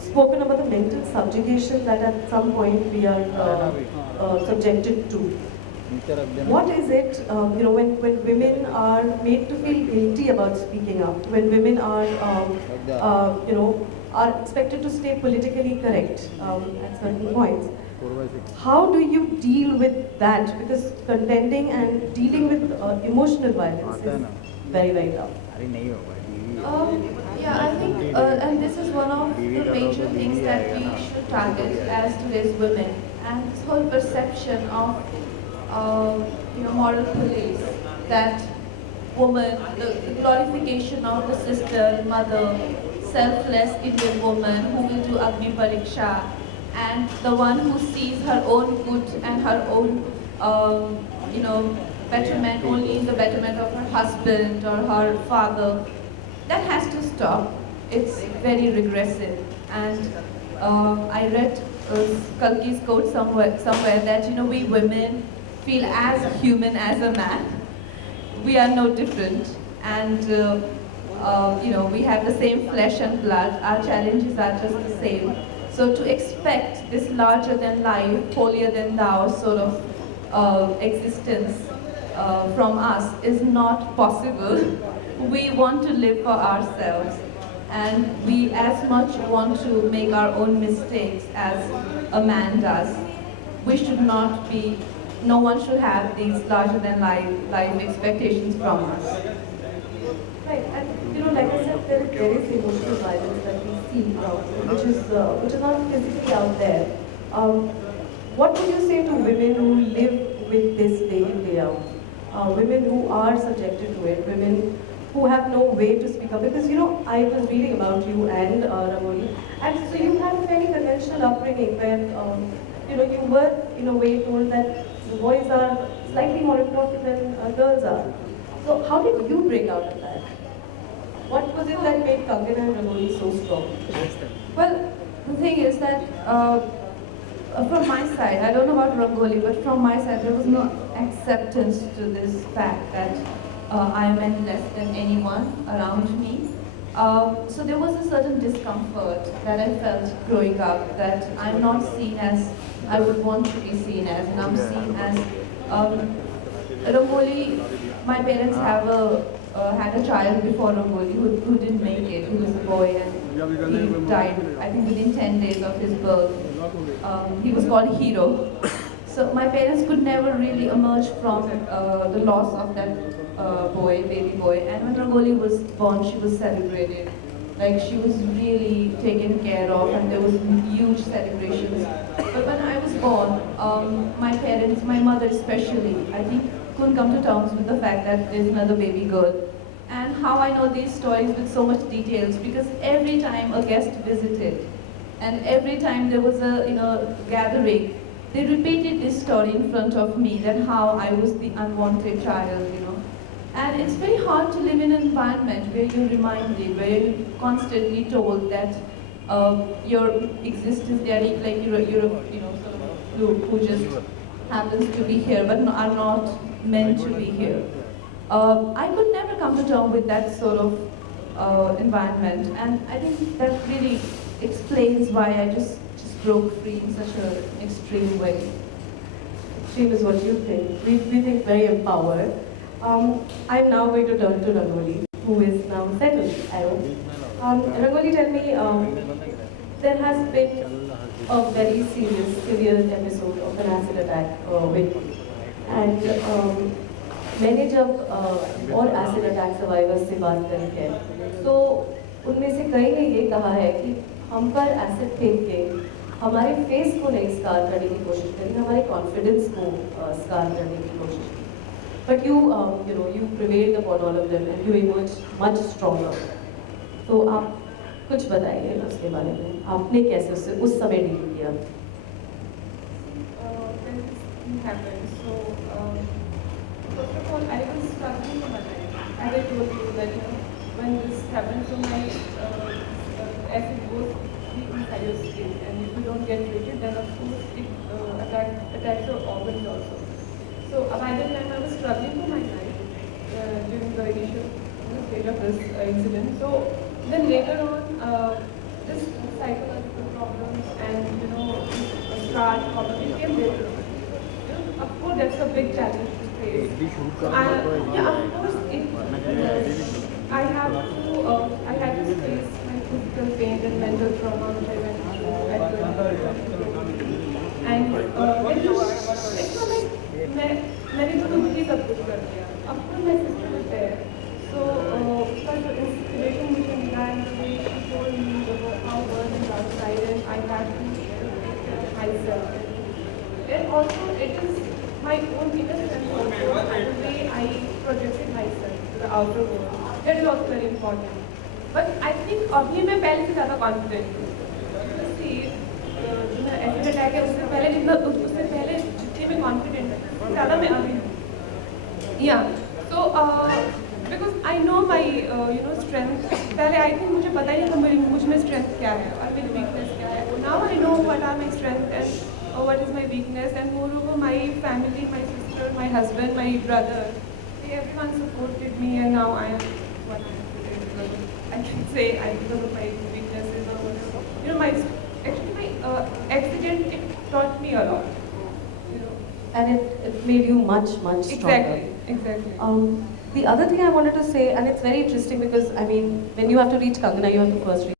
spoken about the mental subjugation that at some point we are subjected to. What is it, when women are made to feel guilty about speaking up, when women are, are expected to stay politically correct at certain points? How do you deal with that? Because contending and dealing with emotional violence is very, very tough. Yeah, I think, and this is one of the major things that we should target as today's women, and this whole perception of, moral police, that woman, the glorification of the sister, mother, selfless Indian woman who will do Agni Pariksha, and the one who sees her own good and her own, betterment only in the betterment of her husband or her father. That has to stop. It's very regressive. And I read Kalki's quote somewhere that we women feel as human as a man. We are no different, and we have the same flesh and blood. Our challenges are just the same. So to expect this larger than life, holier than thou sort of existence from us is not possible. We want to live for ourselves, and we as much want to make our own mistakes as a man does. We should not be, no one should have these larger than life expectations from us. Right, and like I said, there is emotional violence that we see, which is not physically out there. Um, what would you say to women who live with this day in, day out? Women who are subjected to it, women who have no way to speak up. Because I was reading about you and Rangoli, and so you had a very conventional upbringing where you were in a way told that boys are slightly more important than girls are. So how did you break out of that? What was it that made Kangana and Rangoli so strong? Well, the thing is that from my side, I don't know about Rangoli, but from my side, there was no acceptance to this fact that I am any less than anyone around me. So there was a certain discomfort that I felt growing up, that I'm not seen as I would want to be seen as, and I'm seen as Rangoli. My parents have had a child before Rangoli who didn't make it, who was a boy, and he died, I think, within 10 days of his birth. He was called Hero. So my parents could never really emerge from the loss of that baby boy. And when Rangoli was born, she was celebrated. Like, she was really taken care of, and there was huge celebrations. But when I was born, my parents, my mother especially, I think, couldn't come to terms with the fact that there's another baby girl. And how I know these stories with so much details, because every time a guest visited, and every time there was a gathering, they repeated this story in front of me, that how I was the unwanted child. And it's very hard to live in an environment where you're reminded, where you're constantly told that your existence there, like you're sort of a fluke who just happens to be here, but are not meant to be here. I could never come to terms with that sort of environment, and I think that really explains why I just broke free in such an extreme way. Extreme is what you think. We think very empowered. I'm now going to turn to Rangoli, who is now settled, I hope. Rangoli, tell me, there has been a very severe episode of an acid attack with you. And मैंने जब और acid attack survivors से बात करी है, तो उनमें से कई ने ये कहा है कि हम पर एसिड फेंक के हमारे फेस को नहीं स्कार करने की कोशिश करी, हमारे कॉन्फिडेंस को स्कार करने की कोशिश की. But you prevailed upon all of them and you emerged much stronger. तो आप कुछ बताइए उसके बारे में, आपने कैसे उससे उस समय डील किया? When this happened, so first of all, I was struggling for my life. As I told you that when this happened, so my acid goes deep inside your skin, and if you don't get treated, then of course it attacks your organs also. So by that time I was struggling for my life during the initial stage of this incident. So then later on, this psychological problems and start problem, it came later. Of course, that's a big challenge to face. Yeah, of course, I have to, I had to face my physical pain and mental trauma which I went through at 20. And it's not like मैंने तो खुद ही सब कुछ कर दिया. Of course, my sister was there. So उसका जो inspiration मुझे मिला and the way she told me about how world is outside and I had to take care of myself. And also it is my own inner strength also and the way I projected myself to the outer world. That is also very important. But I think अभी मैं पहले से ज़्यादा confident हूँ. See, ऐसे attack है उससे पहले जितने में confident है उससे ज़्यादा मैं अभी हूँ. Yeah. So because I know my strength. पहले I think मुझे पता ही नहीं था मुझ में strength क्या है और मेरी weakness क्या है. Now I know what are my strength and what is my weakness, and moreover my family, my sister, my husband, my brother, everyone supported me, and now I am what I am today. Because I can say because of my weaknesses or whatever. My accident, it taught me a lot. And it made you much stronger. Exactly. The other thing I wanted to say, and it's very interesting because I mean, when you have to reach Kangana, you have to first reach